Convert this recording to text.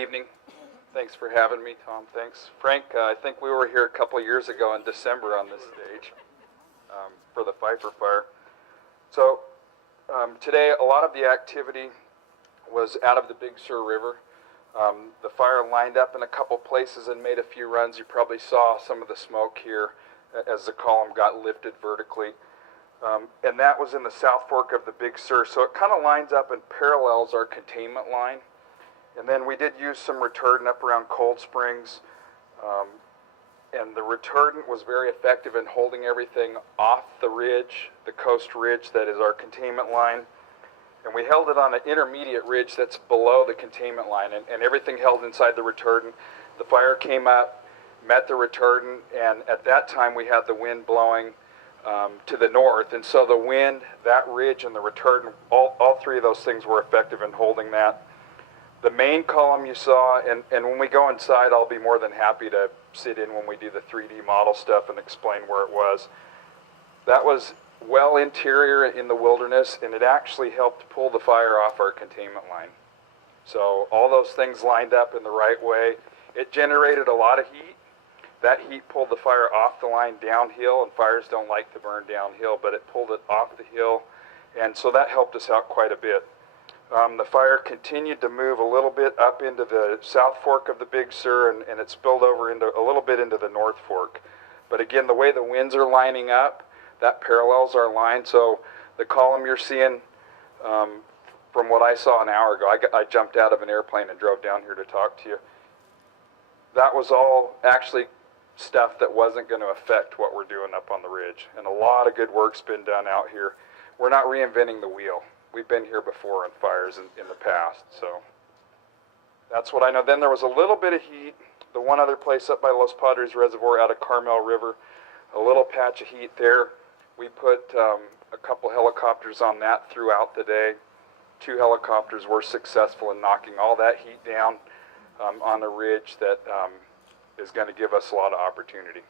Evening. Thanks for having me, Tom. Thanks. Frank, I think we were here a couple of years ago in December on this stage for the Pfeiffer Fire. So today, a lot of the activity was out of the Big Sur River. The fire lined up in a couple places and made a few runs. You probably saw some of the smoke here as the column got lifted vertically. And that was in the South Fork of the Big Sur. So it kind of lines up and parallels our containment line. And then we did use some retardant up around Cold Springs. And the retardant was very effective in holding everything off the ridge, the coast ridge that is our containment line. And we held it on an intermediate ridge that's below the containment line, and everything held inside the retardant. The fire came up, met the retardant, and at that time we had the wind blowing to the north. And so the wind, that ridge, and the retardant, all three of those things were effective in holding that. The main column you saw, and when we go inside, I'll be more than happy to sit in when we do the 3D model stuff and explain where it was. That was well interior in the wilderness, and it actually helped pull the fire off our containment line. So all those things lined up in the right way. It generated a lot of heat. That heat pulled the fire off the line downhill, and fires don't like to burn downhill, but it pulled it off the hill, and so that helped us out quite a bit. The fire continued to move a little bit up into the South Fork of the Big Sur, and it spilled over into a little bit into the North Fork. But again, the way the winds are lining up, that parallels our line. So the column you're seeing, from what I saw an hour ago, I jumped out of an airplane and drove down here to talk to you. That was all actually stuff that wasn't going to affect what we're doing up on the ridge. And a lot of good work's been done out here. We're not reinventing the wheel. We've been here before on fires in the past, so that's what I know. Then there was a little bit of heat. The one other place up by Los Padres Reservoir out of Carmel River, a little patch of heat there. We put a couple helicopters on that throughout the day. 2 helicopters were successful in knocking all that heat down on the ridge that is going to give us a lot of opportunity.